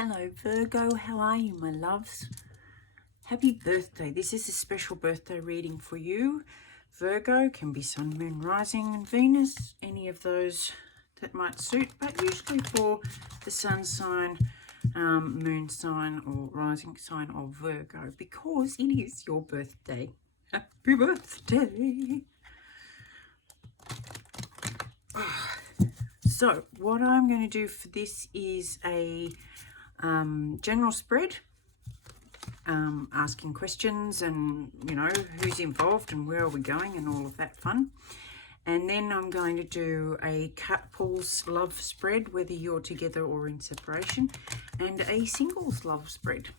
Hello Virgo, how are you my loves? Happy birthday. This is a special birthday reading for you. Virgo can be Sun, Moon, Rising and Venus, any of those that might suit, but usually for the Sun sign, Moon sign or Rising sign of Virgo, because it is your birthday. Happy birthday. So what I'm going to do for this is a general spread, asking questions and, you know, who's involved and where are we going and all of that fun. And then I'm going to do a couples love spread, whether you're together or in separation, and a singles love spread.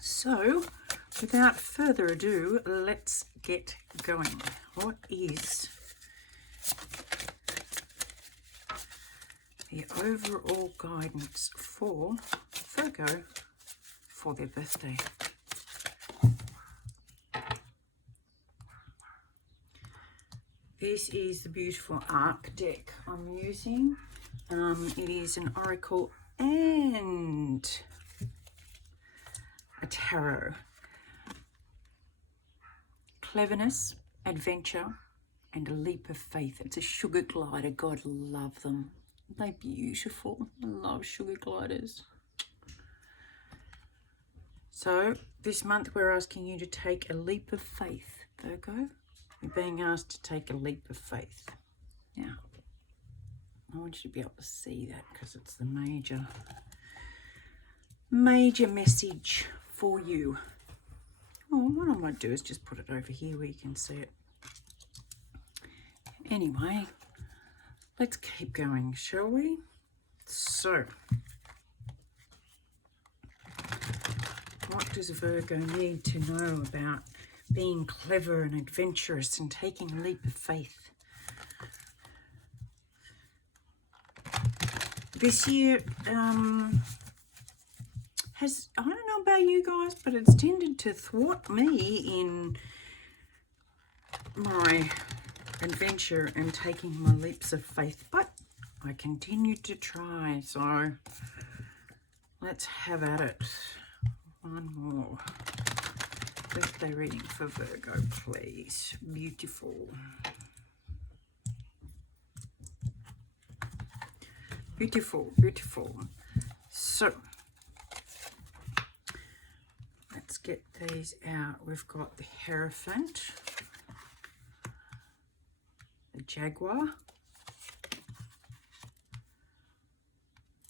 So without further ado, let's get going. What is the overall guidance for Virgo for their birthday? This is the beautiful Arc deck I'm using. It is an oracle and a tarot. Cleverness, adventure, and a leap of faith. It's a sugar glider. God, love them. They're beautiful. I love sugar gliders. So this month we're asking you to take a leap of faith, Virgo. You're being asked to take a leap of faith. Now, I want you to be able to see that because it's the major message for you. Well, what I might do is just put it over here where you can see it. Anyway, let's keep going, shall we? So, what does Virgo need to know about being clever and adventurous and taking a leap of faith? This year has, I don't know about you guys, but it's tended to thwart me in my adventure and taking my leaps of faith, but I continue to try. So let's have at it. One more birthday reading for Virgo, please. Beautiful. Beautiful, beautiful. So let's get these out. We've got the Hierophant, the Jaguar,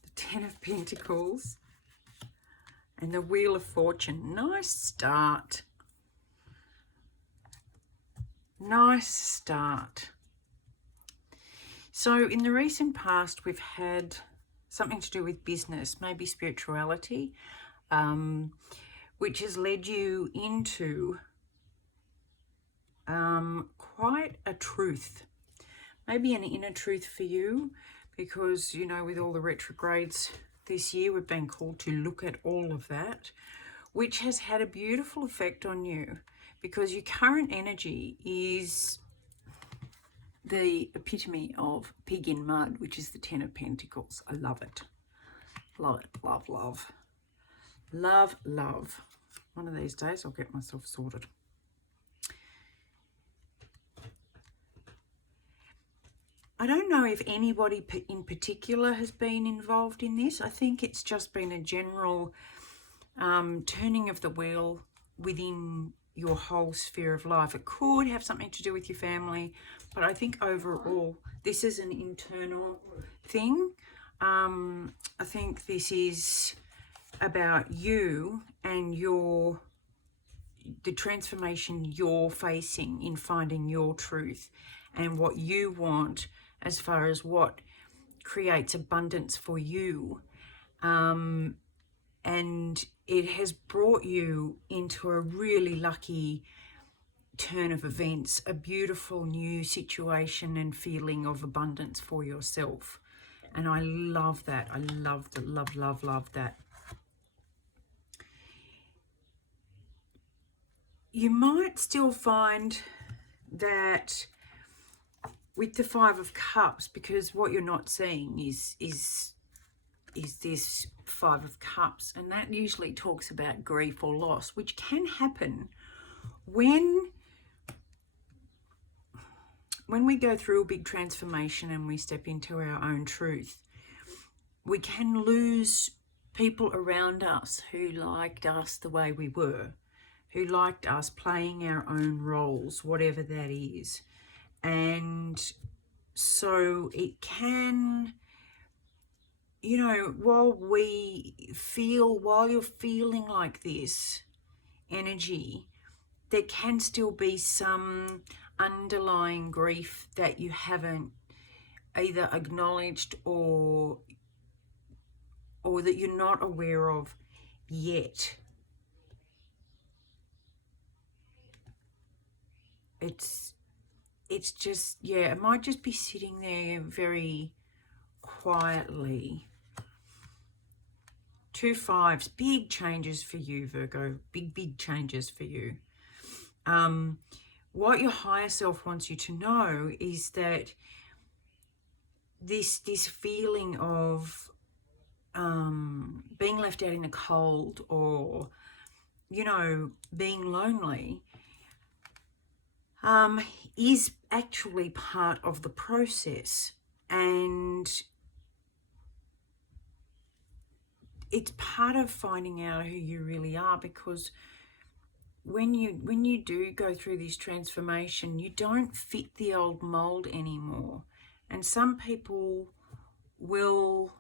the Ten of Pentacles, and the Wheel of Fortune. Nice start. Nice start. So in the recent past, we've had something to do with business, maybe spirituality, which has led you into quite a truth, maybe an inner truth for you, because, you know, with all the retrogrades this year, we've been called to look at all of that, which has had a beautiful effect on you, because your current energy is the epitome of pig in mud, which is the Ten of Pentacles. I love it. Love it. Love, love. Love, love. One of these days I'll get myself sorted. I don't know if anybody in particular has been involved in this. I think it's just been a general turning of the wheel within your whole sphere of life. It could have something to do with your family, but I think overall this is an internal thing. I think this is about you and the transformation you're facing in finding your truth and what you want as far as what creates abundance for you. And it has brought you into a really lucky turn of events, a beautiful new situation and feeling of abundance for yourself. And I love that. I love that. Love, love, love that. You might still find that with the Five of Cups, because what you're not seeing is is this Five of Cups, and that usually talks about grief or loss, which can happen when we go through a big transformation and we step into our own truth. We can lose people around us who liked us the way we were, who liked us playing our own roles, whatever that is. And so it can, you know, while you're feeling like this energy, there can still be some underlying grief that you haven't either acknowledged or that you're not aware of yet. It's just, yeah, it might just be sitting there very quietly. 2 5s, big changes for you, Virgo. Big changes for you. What your higher self wants you to know is that this feeling of being left out in the cold, or, you know, being lonely, is actually part of the process, and it's part of finding out who you really are, because when you do go through this transformation, you don't fit the old mold anymore, and some people will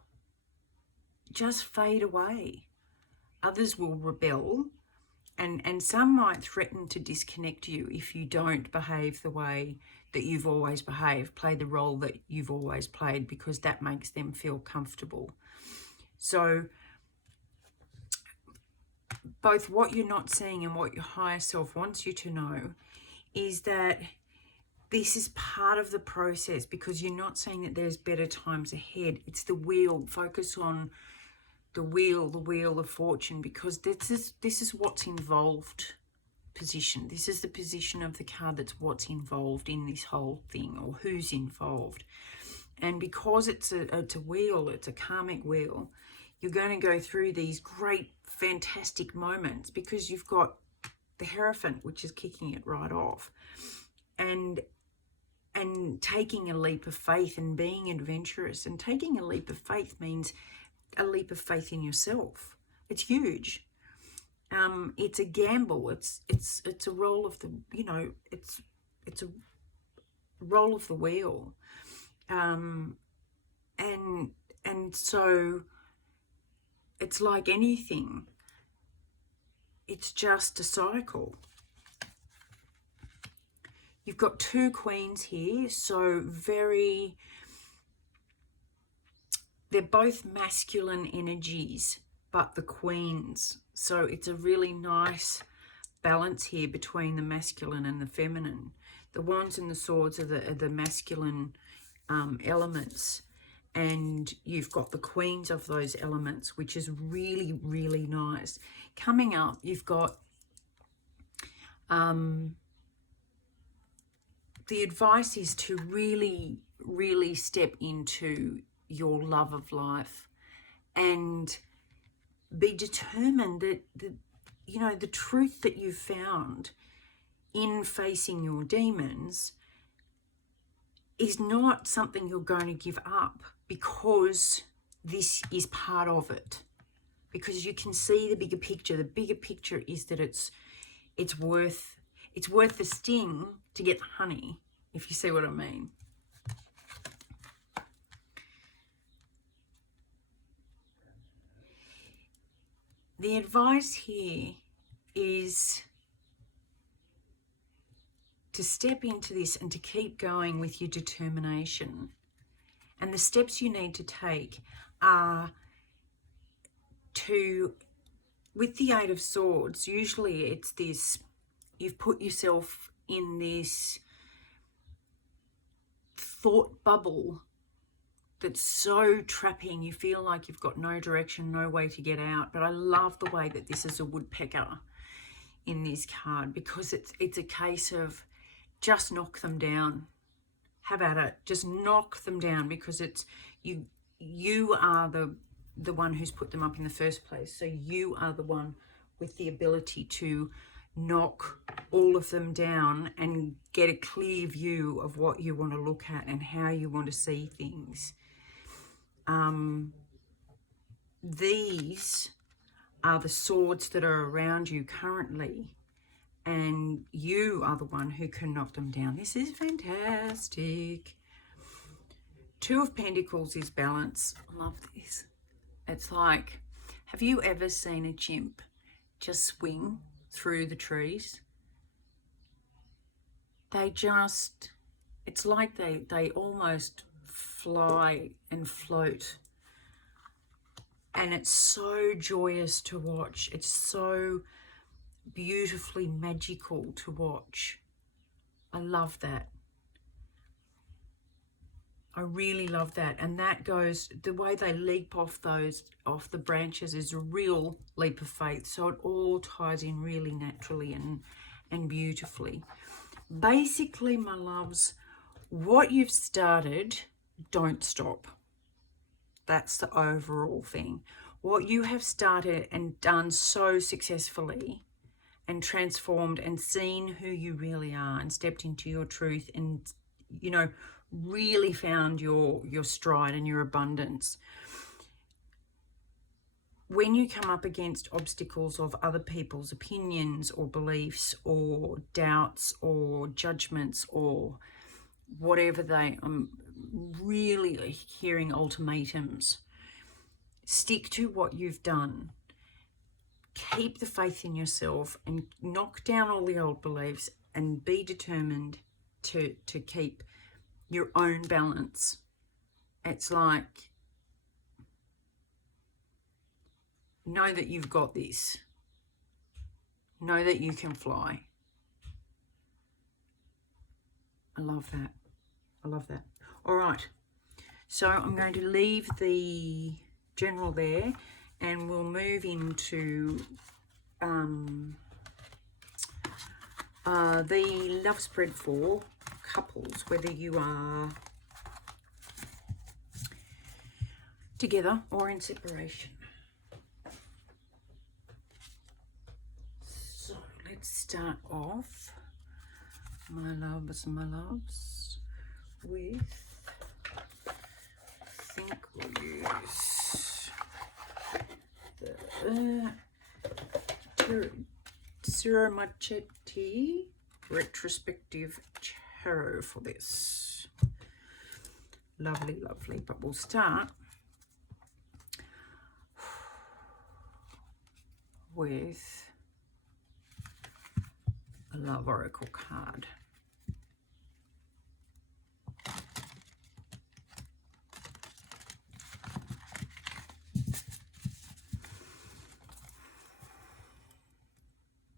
just fade away. Others will rebel, and some might threaten to disconnect you if you don't behave the way that you've always behaved, play the role that you've always played, because that makes them feel comfortable. So both what you're not seeing and what your higher self wants you to know is that this is part of the process, because you're not saying that there's better times ahead. It's the wheel. Focus on the wheel of fortune, because this is what's involved position. This is the position of the card that's what's involved in this whole thing, or who's involved. And because it's a wheel, it's a karmic wheel, you're going to go through these great, fantastic moments, because you've got the Hierophant, which is kicking it right off, and taking a leap of faith and being adventurous. And taking a leap of faith means a leap of faith in yourself. It's huge. It's a gamble. It's a roll of the, you know, it's a roll of the wheel. And so it's like anything. It's just a cycle. You've got 2 queens here, so they're both masculine energies, but the queens. So it's a really nice balance here between the masculine and the feminine. The Wands and the Swords are the masculine elements, and you've got the queens of those elements, which is really, really nice. Coming up, you've got the advice is to really, really step into your love of life and be determined that you know, the truth that you've found in facing your demons is not something you're going to give up, because this is part of it, because you can see the bigger picture. The bigger picture is that it's worth the sting to get the honey, if you see what I mean. The advice here is to step into this and to keep going with your determination. And the steps you need to take are with the Eight of Swords, usually it's this, you've put yourself in this thought bubble that's so trapping. You feel like you've got no direction, no way to get out. But I love the way that this is a woodpecker in this card, because it's a case of just knock them down. Have at it. Just knock them down, because it's you are the the one who's put them up in the first place. So you are the one with the ability to knock all of them down and get a clear view of what you want to look at and how you want to see things. These are the swords that are around you currently, and you are the one who can knock them down. This is fantastic. Two of Pentacles is balance. Love this. It's like, have you ever seen a chimp just swing through the trees? They just, it's like they almost fly and float. And it's so joyous to watch. It's so beautifully magical to watch. I love that. I really love that. And that goes, the way they leap off the branches is a real leap of faith. So it all ties in really naturally and beautifully. Basically, my loves, what you've started, don't stop. That's the overall thing. What you have started and done so successfully and transformed and seen who you really are and stepped into your truth and, you know, really found your stride and your abundance. When you come up against obstacles of other people's opinions or beliefs or doubts or judgments or whatever I'm really hearing ultimatums, stick to what you've done. Keep the faith in yourself and knock down all the old beliefs and be determined to keep your own balance. It's like, know that you've got this. Know that you can fly. I love that. I love that. All right. So I'm going to leave the general there and we'll move into the love spread for couples, whether you are together or in separation. So let's start off, my loves, with, I think we'll use the Zero Machete Retrospective Tarot for this. Lovely, lovely. But we'll start with a Love Oracle card.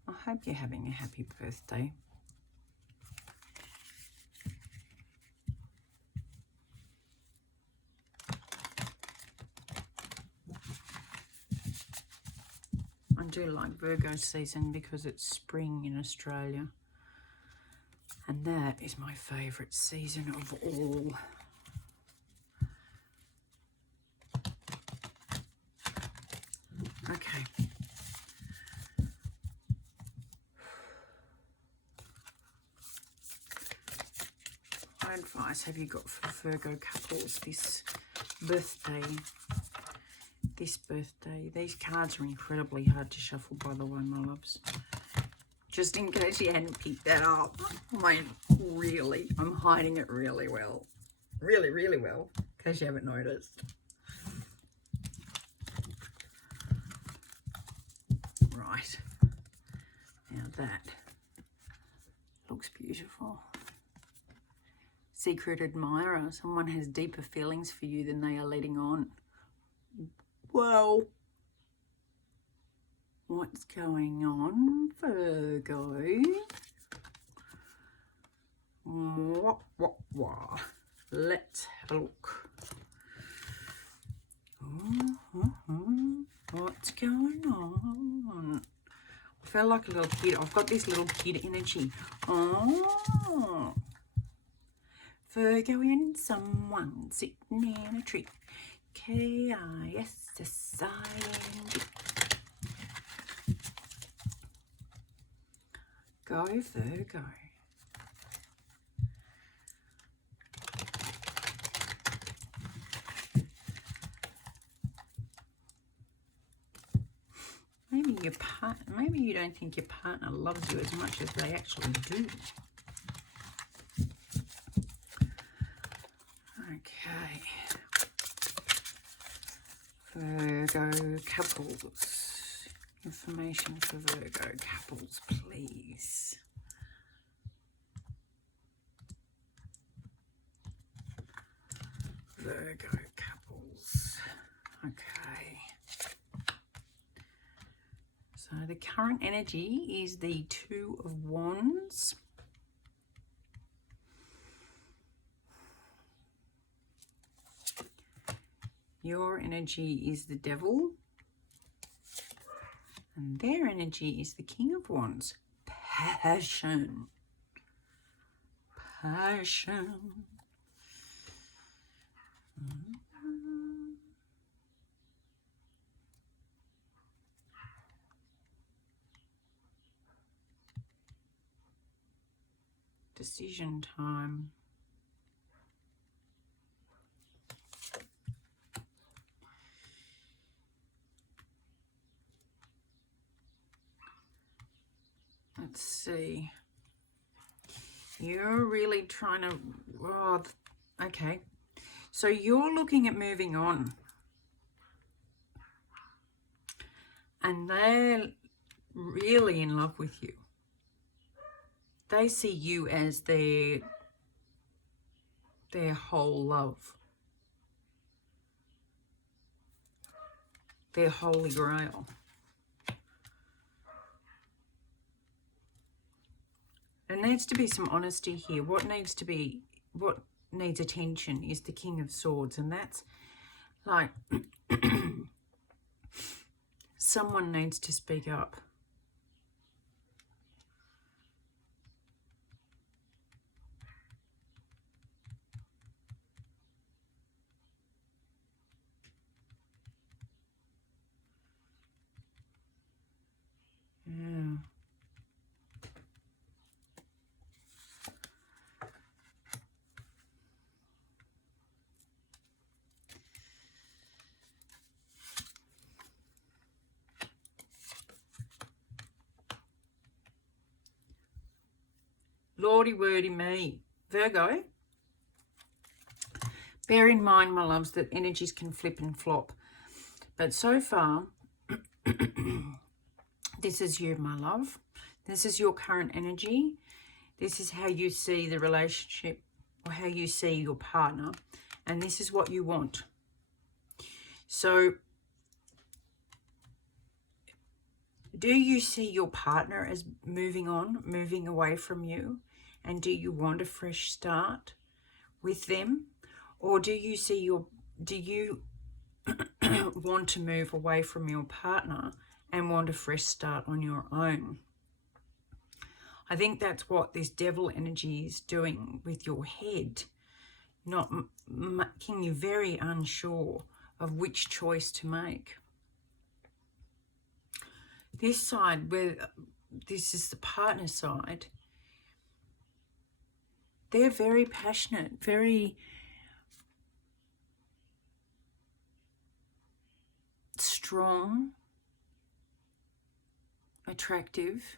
I hope you're having a happy birthday. I do like Virgo season because it's spring in Australia. And that is my favourite season of all. Okay. What advice have you got for Virgo couples this birthday? These cards are incredibly hard to shuffle, by the way, my loves. Just in case you hadn't picked that up. I mean, really, I'm hiding it really well. Really, really well, in case you haven't noticed. Right. Now that looks beautiful. Secret admirer. Someone has deeper feelings for you than they are letting on. Whoa. What's going on, Virgo? Let's have a look. What's going on? I feel like a little kid. I've got this little kid energy. Oh. Virgo and someone sitting in a tree. K-I-S-S-I-N-G. Go Virgo. Maybe you don't think your partner loves you as much as they actually do. Okay. Virgo couples. Information for Virgo couples, please. Virgo couples. Okay. So the current energy is the Two of Wands. Your energy is the Devil. And their energy is the King of Wands. Passion. Passion. Decision time. Let's see. You're really trying to... Oh, okay. So you're looking at moving on. And they're really in love with you. They see you as their whole love. Their holy grail. There needs to be some honesty here. What needs attention is the King of Swords, and that's like someone needs to speak up. Yeah. Lordy wordy me. Virgo, bear in mind, my loves, that energies can flip and flop. But so far, this is you, my love. This is your current energy. This is how you see the relationship or how you see your partner. And this is what you want. So, do you see your partner as moving on, moving away from you? And do you want a fresh start with them? Or do you want to move away from your partner and want a fresh start on your own? I think that's what this Devil energy is doing with your head, not making you very unsure of which choice to make. This side, where this is the partner side, they're very passionate, very strong, attractive,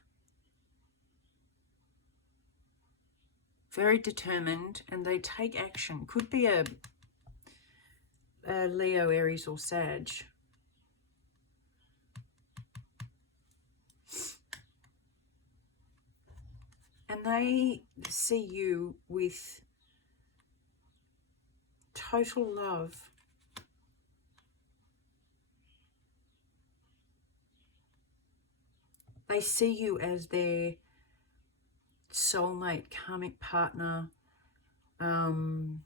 very determined, and they take action. Could be a Leo, Aries, or Sag. And they see you with total love. They see you as their soulmate, karmic partner, twin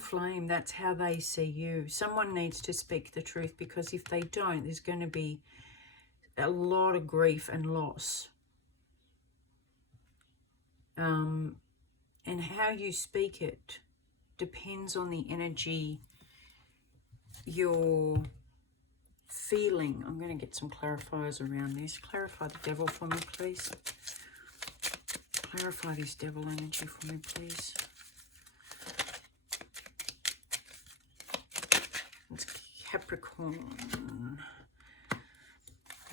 flame. That's how they see you. Someone needs to speak the truth, because if they don't, there's going to be a lot of grief and loss. And how you speak it depends on the energy you're feeling. I'm going to get some clarifiers around this. Clarify the devil for me, please. Clarify this devil energy for me, please. It's Capricorn.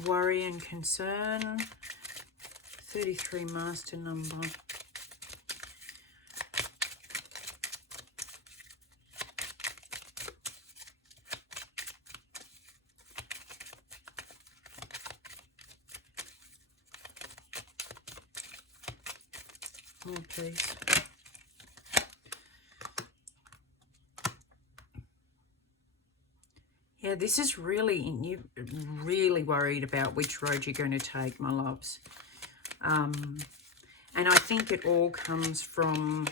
Worry and concern. 33 master number. More, please. Yeah, this is really, you're really worried about which road you're going to take, my loves. And I think it all comes from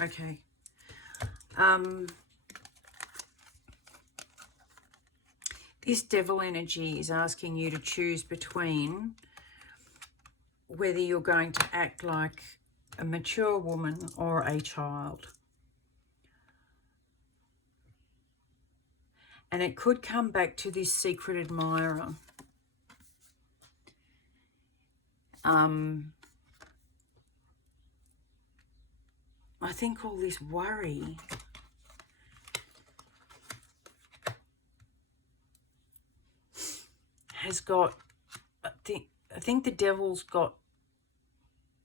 okay. This devil energy is asking you to choose between whether you're going to act like a mature woman or a child. And it could come back to this secret admirer. I think all this worry has got, I think the devil's got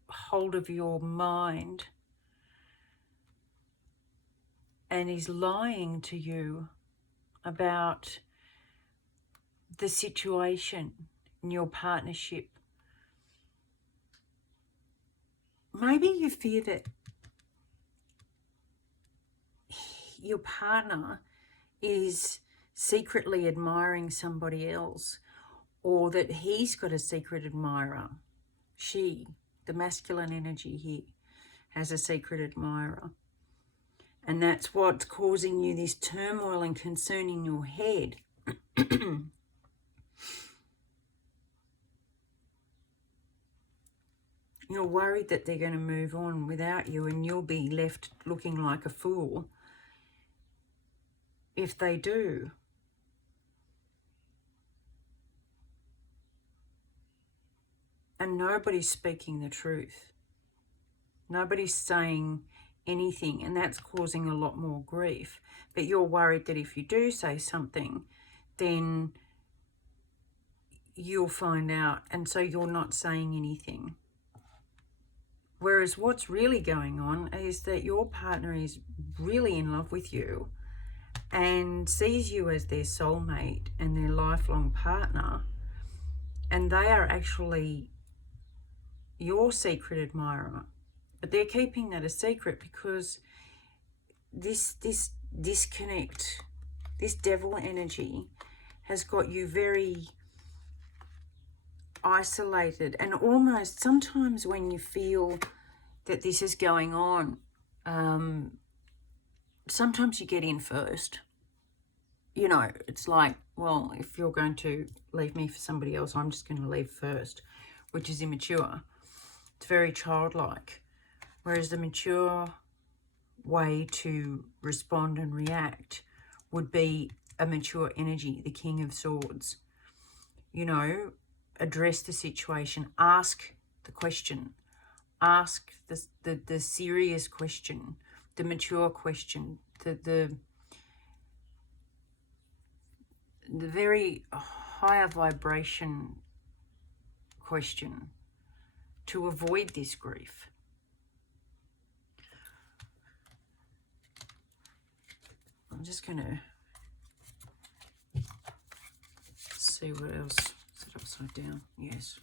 hold of your mind and is lying to you about the situation in your partnership. Maybe you fear that your partner is secretly admiring somebody else, or that he's got a secret admirer. She, the masculine energy here, has a secret admirer. And that's what's causing you this turmoil and concern in your head. You're worried that they're going to move on without you and you'll be left looking like a fool if they do. And nobody's speaking the truth. Nobody's saying anything, and that's causing a lot more grief. But you're worried that if you do say something, then you'll find out, and so you're not saying anything. Whereas what's really going on is that your partner is really in love with you and sees you as their soulmate and their lifelong partner, and they are actually your secret admirer. But they're keeping that a secret because this disconnect, this devil energy has got you very isolated. And almost sometimes when you feel that this is going on, sometimes you get in first. You know, it's like, well, if you're going to leave me for somebody else, I'm just going to leave first, which is immature. It's very childlike. Whereas the mature way to respond and react would be a mature energy, the King of Swords. You know, address the situation, ask the question, ask the serious question, the mature question, the very higher vibration question to avoid this grief. I'm just going to see what else. Is it upside down? Yes.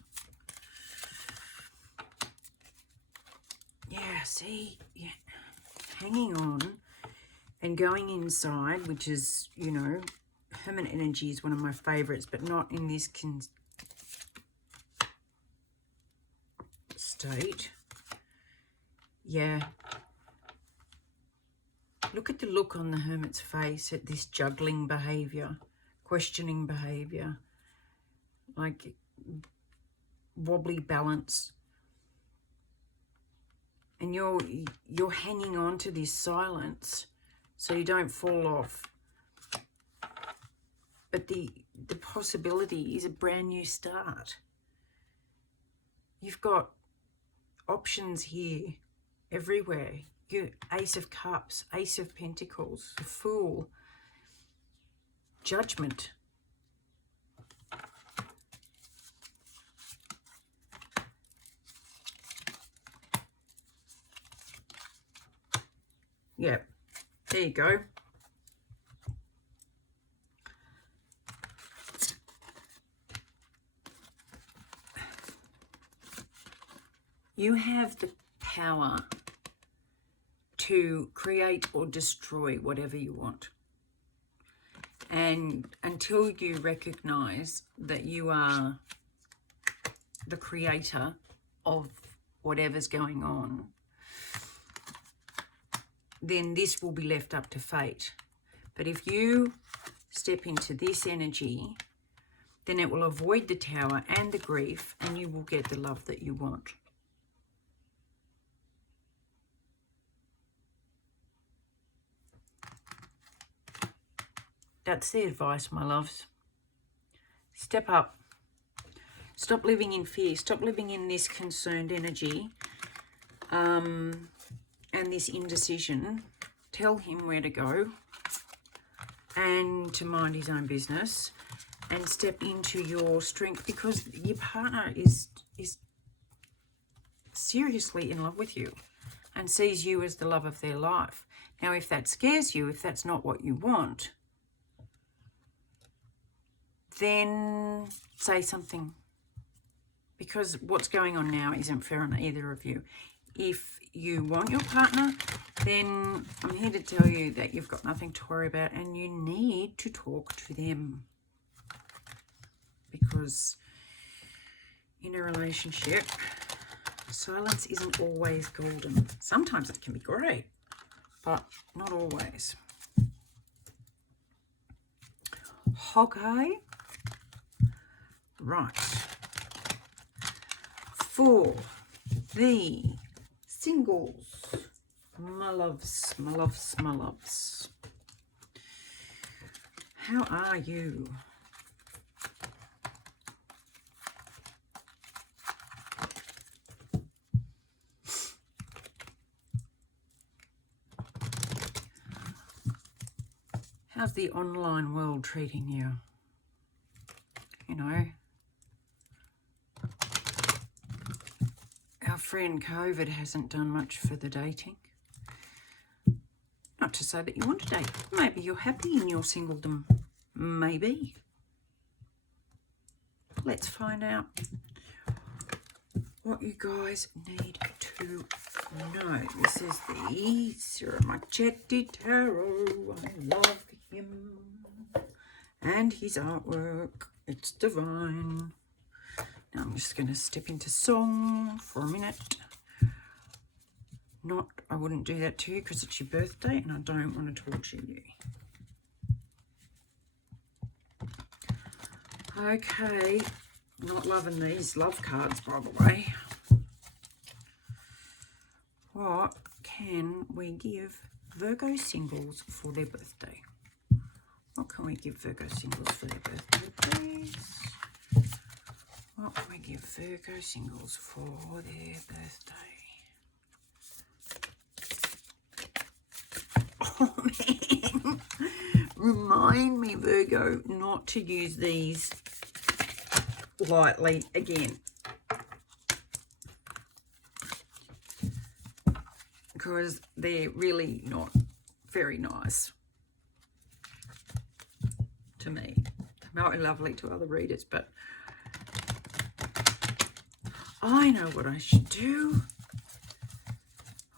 Yeah, see? Yeah. Hanging on and going inside, which is, you know, Hermit energy is one of my favorites, but not in this state. Yeah. Look at the look on the Hermit's face at this juggling behaviour, questioning behaviour. Like, wobbly balance, and you're hanging on to this silence so you don't fall off. But the possibility is a brand new start. You've got options here everywhere. You Ace of Cups, Ace of Pentacles, the Fool, Judgment. Yep, there you go. You have the power to create or destroy whatever you want. And until you recognize that you are the creator of whatever's going on, then this will be left up to fate. But if you step into this energy, then it will avoid the Tower and the grief, and you will get the love that you want. That's the advice, my loves. Step up. Stop living in fear. Stop living in this concerned energy and this indecision. Tell him where to go and to mind his own business, and step into your strength, because your partner is seriously in love with you and sees you as the love of their life. Now, if that scares you, if that's not what you want, then say something, because what's going on now isn't fair on either of you. If you want your partner, then I'm here to tell you that you've got nothing to worry about, and you need to talk to them, because in a relationship, silence isn't always golden. Sometimes it can be great, but not always. Okay. Right. For the singles, my loves, my loves, my loves. How are you? How's the online world treating you? You know, our friend COVID hasn't done much for the dating. Not to say that you want to date. Maybe you're happy in your singledom. Maybe. Let's find out what you guys need to know. This is the Sir Marchetti Tarot. I love him and his artwork. It's divine. Now I'm just going to step into song for a minute. I wouldn't do that to you because it's your birthday and I don't want to torture you. Okay, not loving these love cards, by the way. What can we give Virgo singles for their birthday? What can we give Virgo singles for their birthday, please? What can we give Virgo singles for their birthday? Oh, man. Remind me, Virgo, not to use these lightly again, because they're really not very nice to me. They might be lovely to other readers, but I know what I should do.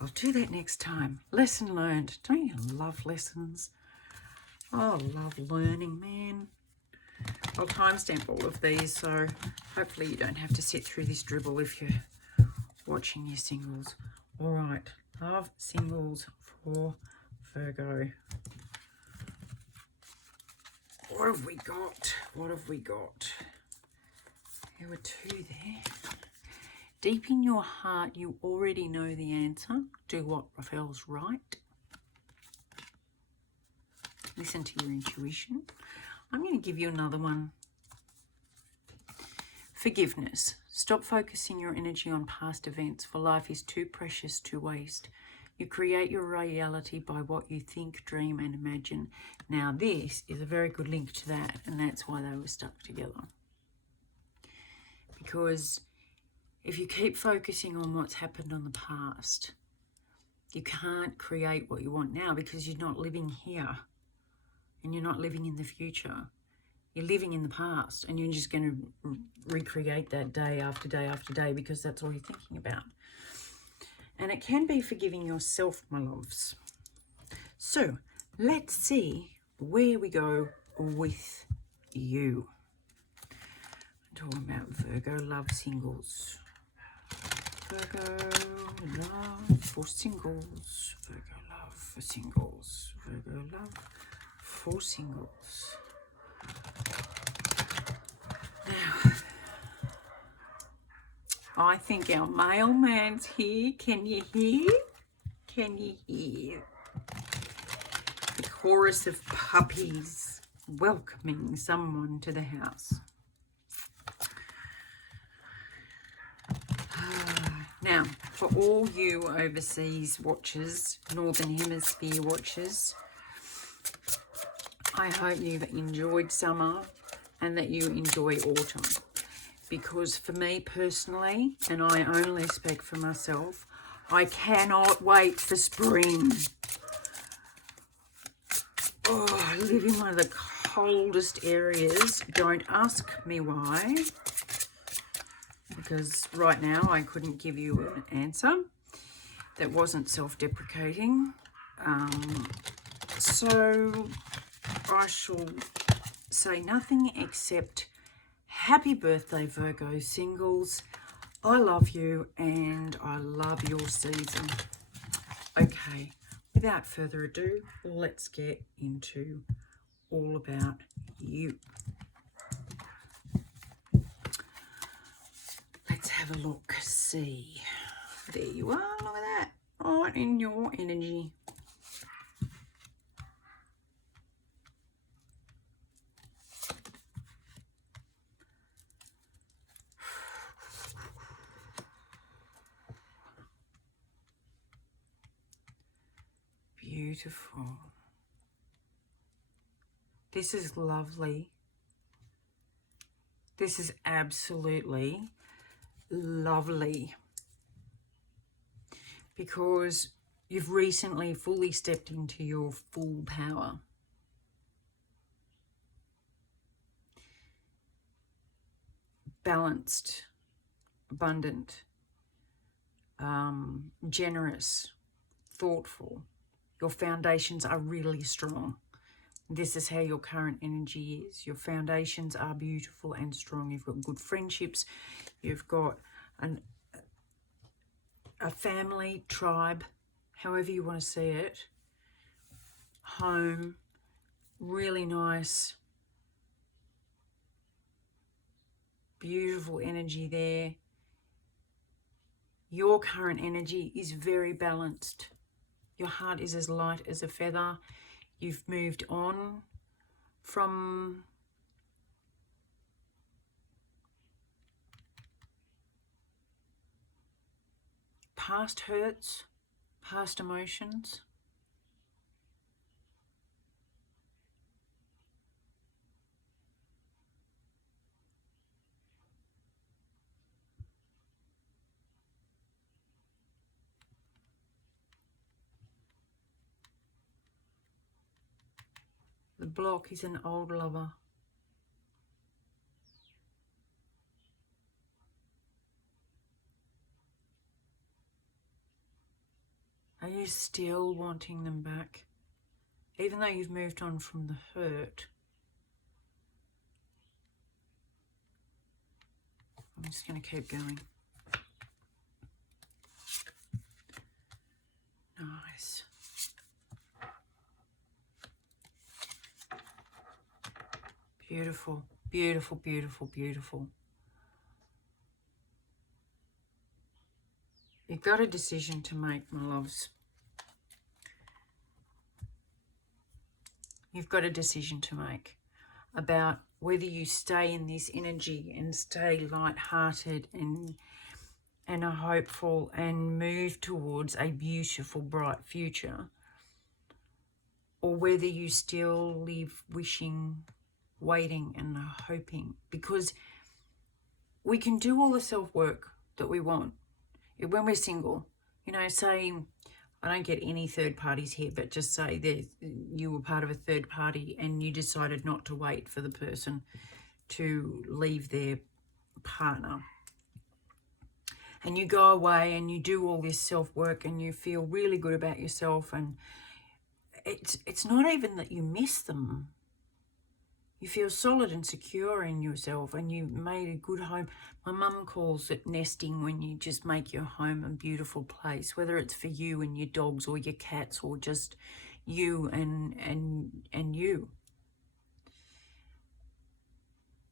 I'll do that next time. Lesson learned. Don't you love lessons? Oh, love learning, man. I'll timestamp all of these, so hopefully you don't have to sit through this dribble if you're watching your singles. All right, love singles for Virgo. What have we got? What have we got? There were two there. Deep in your heart, you already know the answer. Do what feels right. Listen to your intuition. I'm going to give you another one. Forgiveness. Stop focusing your energy on past events, for life is too precious to waste. You create your reality by what you think, dream, and imagine. Now, this is a very good link to that, and that's why they were stuck together. Because if you keep focusing on what's happened on the past, you can't create what you want now, because you're not living here and you're not living in the future. You're living in the past, and you're just going to recreate that day after day after day, because that's all you're thinking about. And it can be forgiving yourself, my loves. So let's see where we go with you. I'm talking about Virgo love singles. Virgo love for singles. Virgo love for singles. Virgo love for singles. Now, I think our mailman's here. Can you hear? Can you hear the chorus of puppies welcoming someone to the house? Now, for all you overseas watchers, Northern Hemisphere watchers, I hope you've enjoyed summer and that you enjoy autumn. Because for me personally, and I only speak for myself, I cannot wait for spring. Oh, I live in one of the coldest areas. Don't ask me why. Because right now I couldn't give you an answer that wasn't self-deprecating. So I shall say nothing except happy birthday, Virgo singles. I love you and I love your season. Okay, without further ado, let's get into all about you. Let's have a look, see. There you are, look at that. Right in your energy. Beautiful. This is lovely. This is absolutely lovely. Because you've recently fully stepped into your full power. Balanced, abundant, generous, thoughtful. Your foundations are really strong. This is how your current energy is. Your foundations are beautiful and strong. You've got good friendships. You've got a family, tribe, however you want to see it. Home, really nice, beautiful energy there. Your current energy is very balanced. Your heart is as light as a feather. You've moved on from past hurts, past emotions. The block is an old lover. Are you still wanting them back? Even though you've moved on from the hurt. I'm just going to keep going. Nice. Beautiful, beautiful, beautiful, beautiful. You've got a decision to make, my loves. You've got a decision to make about whether you stay in this energy and stay light-hearted and are hopeful and move towards a beautiful, bright future, or whether you still live wishing, waiting and hoping. Because we can do all the self-work that we want when we're single. You know, say, I don't get any third parties here, but just say that you were part of a third party and you decided not to wait for the person to leave their partner. And you go away and you do all this self-work and you feel really good about yourself, and it's not even that you miss them. You feel solid and secure in yourself and you made a good home. My mum calls it nesting, when you just make your home a beautiful place, whether it's for you and your dogs or your cats or just you and you.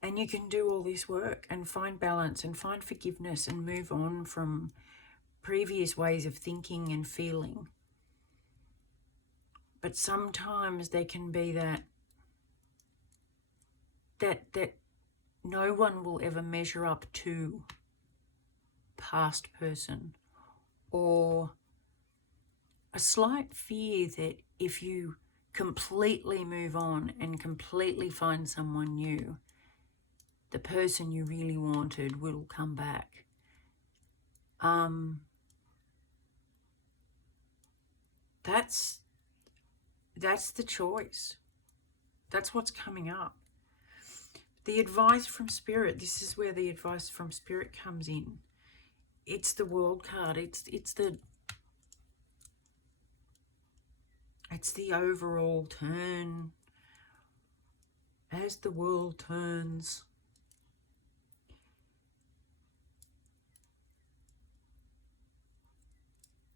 And you can do all this work and find balance and find forgiveness and move on from previous ways of thinking and feeling. But sometimes there can be that no one will ever measure up to past person, or a slight fear that if you completely move on and completely find someone new, the person you really wanted will come back. That's the choice. That's what's coming up. The advice from Spirit, this is where the advice from Spirit comes in. It's the World card. It's the overall turn. As the world turns,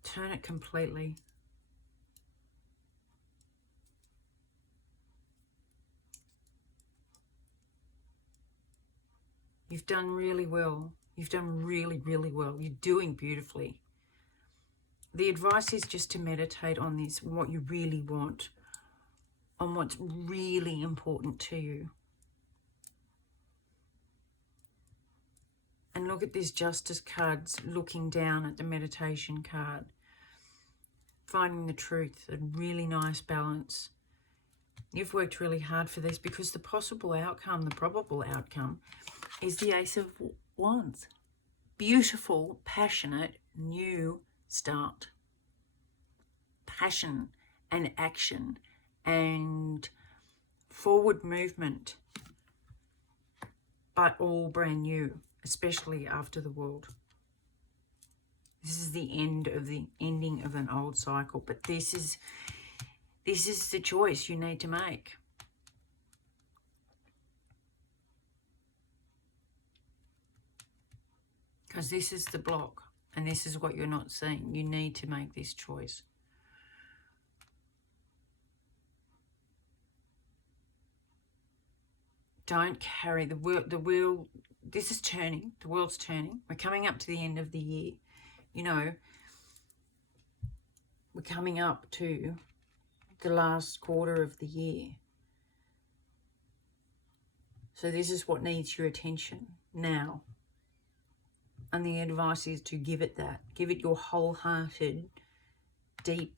turn it completely. You've done really well. You've done really, really well. You're doing beautifully. The advice is just to meditate on this, what you really want, on what's really important to you. And look at this Justice cards looking down at the meditation card. Finding the truth, a really nice balance. You've worked really hard for this, because the possible outcome, the probable outcome, is the Ace of Wands. Beautiful, passionate, new start. Passion and action and forward movement, but all brand new, especially after the World. This is the ending of an old cycle, but this is the choice you need to make. Because this is the block, and this is what you're not seeing. You need to make this choice. Don't carry the wheel. This is turning. The world's turning. We're coming up to the end of the year. You know, we're coming up to the last quarter of the year. So this is what needs your attention now. And the advice is to give it that. Give it your wholehearted, deep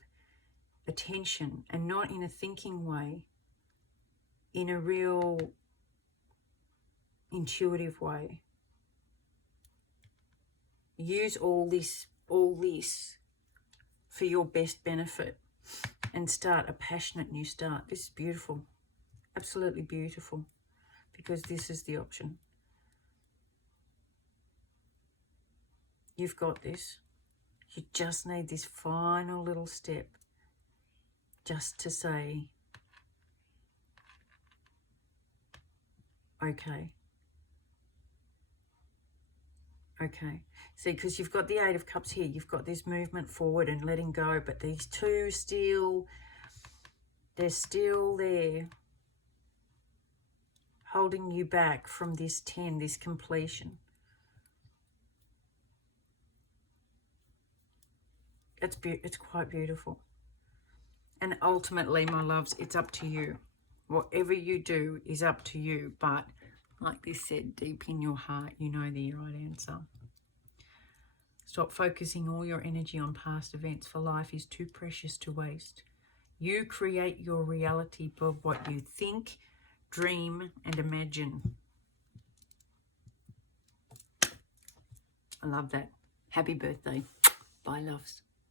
attention, and not in a thinking way, in a real intuitive way. Use all this for your best benefit and start a passionate new start. This is beautiful. Absolutely beautiful. Because this is the option. You've got this. You just need this final little step just to say, okay. Okay. See, because you've got the Eight of Cups here. You've got this movement forward and letting go, but these two they're still there, holding you back from this 10, this completion. It's quite beautiful. And ultimately, my loves, it's up to you. Whatever you do is up to you. But like this said, deep in your heart, you know the right answer. Stop focusing all your energy on past events, for life is too precious to waste. You create your reality by what you think, dream, and imagine. I love that. Happy birthday. Bye, loves.